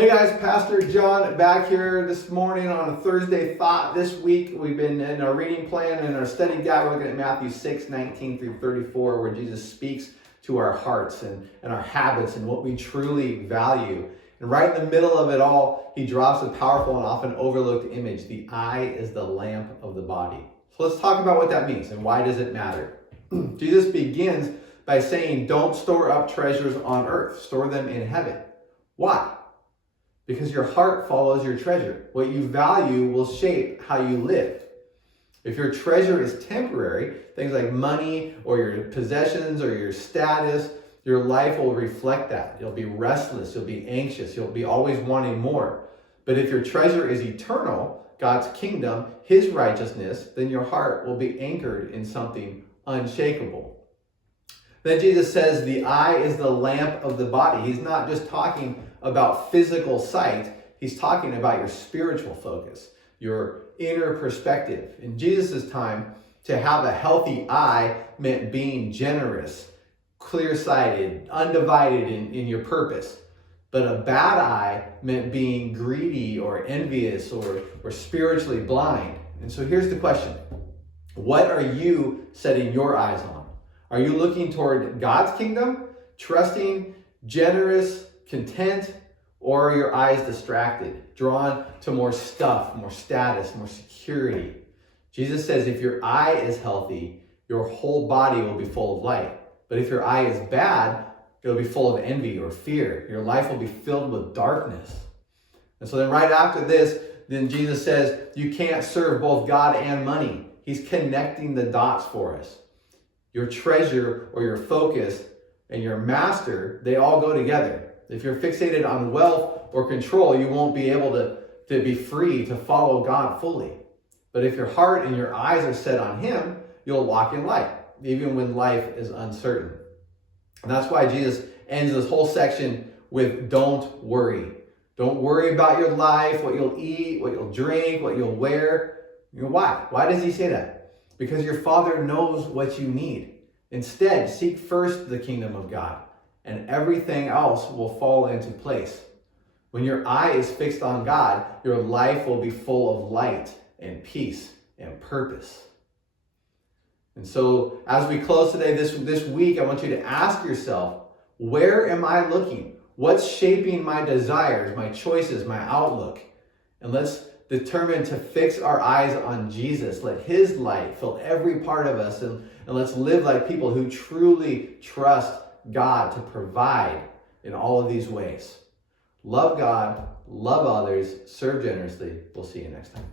Hey guys, Pastor John back here this morning on a Thursday thought. This week we've been in our reading plan and our study guide. We're looking at Matthew 6:19 through 34, where Jesus speaks to our hearts and our habits and what we truly value. And right in the middle of it all, he drops a powerful and often overlooked image. The eye is the lamp of the body. So let's talk about what that means and why does it matter. Jesus begins by saying, don't store up treasures on earth, store them in heaven. Why? Because your heart follows your treasure. What you value will shape how you live. If your treasure is temporary, things like money or your possessions or your status, your life will reflect that. You'll be restless, you'll be anxious, you'll be always wanting more. But if your treasure is eternal, God's kingdom, his righteousness, then your heart will be anchored in something unshakable. Then Jesus says the eye is the lamp of the body. He's not just talking about physical sight. He's talking about your spiritual focus, your inner perspective. In Jesus' time, to have a healthy eye meant being generous, clear-sighted, undivided in your purpose. But a bad eye meant being greedy or envious or spiritually blind. And so here's the question. What are you setting your eyes on? Are you looking toward God's kingdom, trusting, generous, content, or are your eyes distracted, drawn to more stuff, more status, more security? Jesus says if your eye is healthy, your whole body will be full of light. But if your eye is bad, it'll be full of envy or fear. Your life will be filled with darkness. And so then right after this, then Jesus says you can't serve both God and money. He's connecting the dots for us. Your treasure or your focus and your master, they all go together. If you're fixated on wealth or control, you won't be able to be free to follow God fully. But if your heart and your eyes are set on him, you'll walk in light, even when life is uncertain. And that's why Jesus ends this whole section with don't worry. Don't worry about your life, what you'll eat, what you'll drink, what you'll wear. You know, why? Why does he say that? Because your Father knows what you need. Instead, seek first the kingdom of God, and everything else will fall into place. When your eye is fixed on God, your life will be full of light and peace and purpose. And so as we close today, this week, I want you to ask yourself, where am I looking? What's shaping my desires, my choices, my outlook? And let's determine to fix our eyes on Jesus. Let his light fill every part of us, and let's live like people who truly trust God to provide in all of these ways. Love God, love others, serve generously. We'll see you next time.